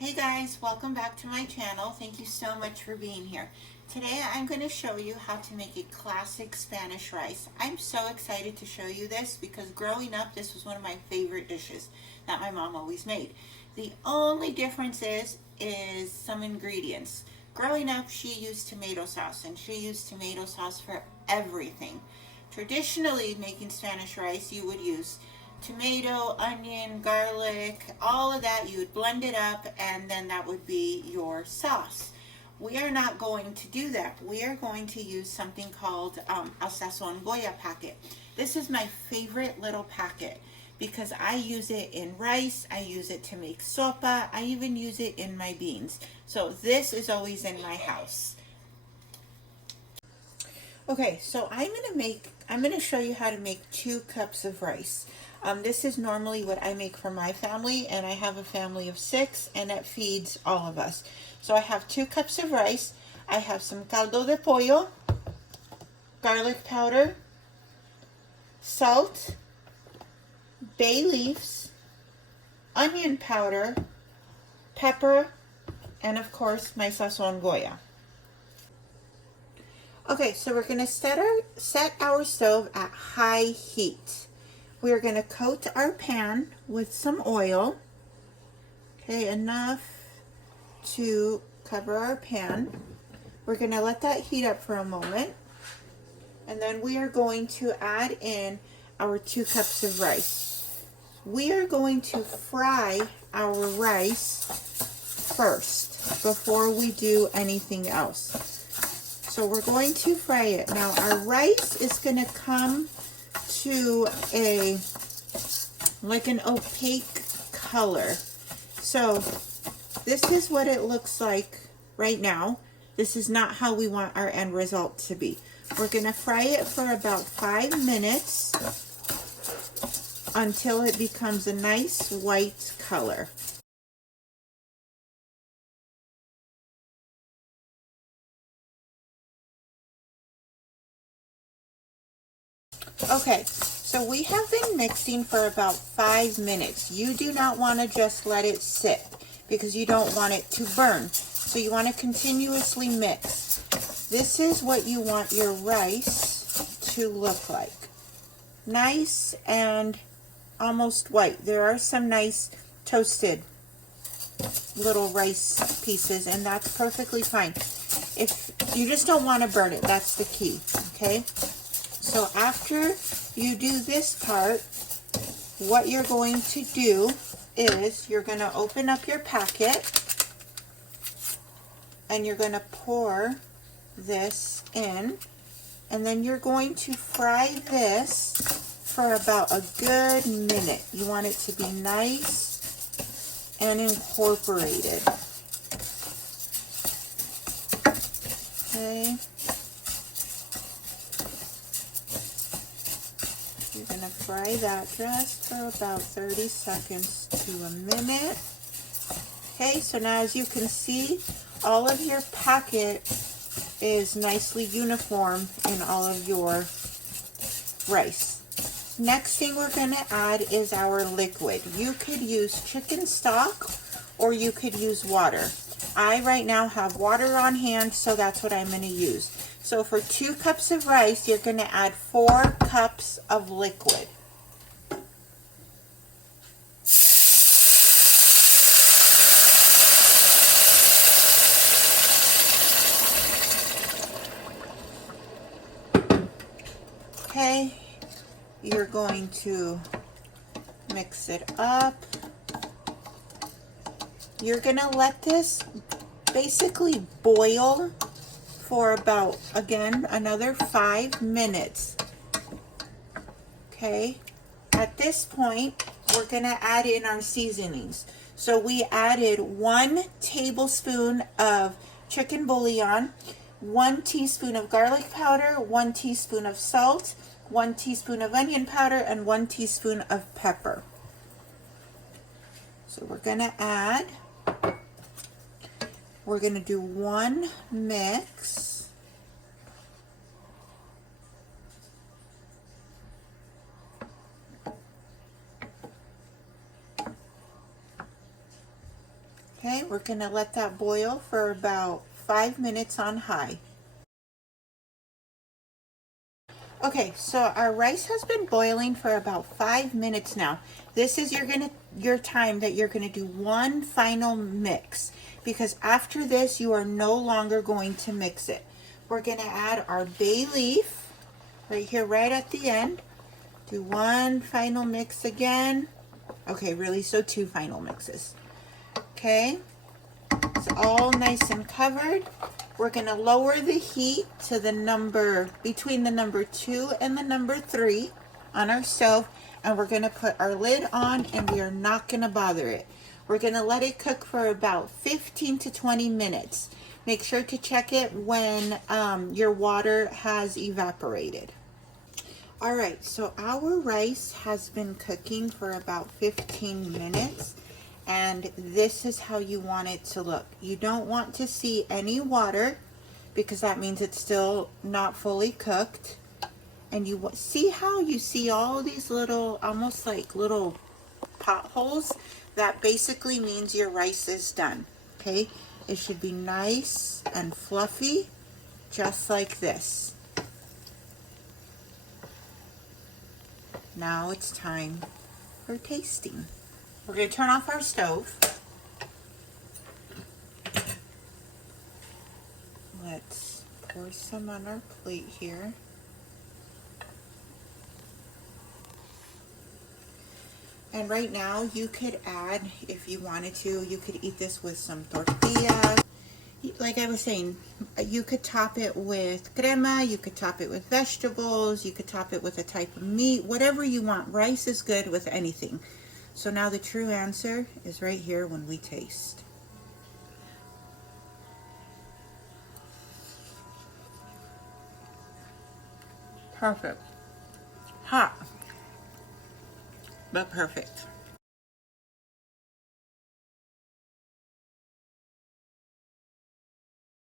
Hey guys, welcome back to my channel. Thank you so much for being here. Today I'm going to show you how to make a classic Spanish rice. I'm so excited to show you this because growing up this was one of my favorite dishes that my mom always made. The only difference is some ingredients. Growing up she used tomato sauce, and she used tomato sauce for everything. Traditionally, making Spanish rice, you would use tomato, onion, garlic, all of that. You would blend it up and then that would be your sauce. We are not going to do that. We are going to use something called a sazon goya packet. This is my favorite little packet because I use it in rice, I use it to make sopa, I even use it in my beans. So this is always in my house. Okay, so I'm going to show you how to make 2 cups of rice. This is normally what I make for my family, and I have a family of 6, and that feeds all of us. So I have 2 cups of rice. I have some caldo de pollo, garlic powder, salt, bay leaves, onion powder, pepper, and of course my sazon goya. Okay, so we're going to set our stove at high heat. We're going to coat our pan with some oil. Okay, enough to cover our pan. We're going to let that heat up for a moment. And then we are going to add in our 2 cups of rice. We are going to fry our rice first before we do anything else. So we're going to fry it. Now our rice is going to come to like an opaque color. So this is what it looks like right now. This is not how we want our end result to be. We're going to fry it for about 5 minutes until it becomes a nice white color. Okay, so we have been mixing for about 5 minutes. You do not want to just let it sit because you don't want it to burn. So you want to continuously mix. This is what you want your rice to look like. Nice and almost white. There are some nice toasted little rice pieces, and that's perfectly fine. If you just don't want to burn it, that's the key, okay? So after you do this part, what you're going to do is you're going to open up your packet and you're going to pour this in, and then you're going to fry this for about a good minute. You want it to be nice and incorporated. Okay. You're going to fry that just for about 30 seconds to a minute. Okay, so now as you can see, all of your packet is nicely uniform in all of your rice. Next thing we're going to add is our liquid. You could use chicken stock or you could use water. I right now have water on hand, so that's what I'm going to use. So for 2 cups of rice, you're going to add 4 cups of liquid. Okay, you're going to mix it up. You're going to let this basically boil for about, again, another 5 minutes. Okay, at this point, we're going to add in our seasonings. So we added 1 tablespoon of chicken bouillon, 1 teaspoon of garlic powder, 1 teaspoon of salt, 1 teaspoon of onion powder, and 1 teaspoon of pepper. So we're going to do 1 mix. Okay, we're going to let that boil for about 5 minutes on high. Okay, so our rice has been boiling for about 5 minutes now. This is your time that you're gonna do one final mix, because after this you are no longer going to mix it. We're gonna add our bay leaf right here, right at the end. Do one final mix again. Okay, really, so 2 final mixes. Okay, it's all nice and covered. We're going to lower the heat to the number, between the number 2 and the number 3 on our stove, and we're going to put our lid on, and we are not going to bother it. We're going to let it cook for about 15 to 20 minutes. Make sure to check it when your water has evaporated. All right, so our rice has been cooking for about 15 minutes. And this is how you want it to look. You don't want to see any water, because that means it's still not fully cooked. And you see how you see all these little, almost like little potholes? That basically means your rice is done. Okay, it should be nice and fluffy, just like this. Now it's time for tasting. We're going to turn off our stove. Let's pour some on our plate here. And right now you could add, if you wanted to, you could eat this with some tortillas. Like I was saying, you could top it with crema, you could top it with vegetables, you could top it with a type of meat, whatever you want. Rice is good with anything. So now the true answer is right here when we taste. Perfect. Hot, but perfect.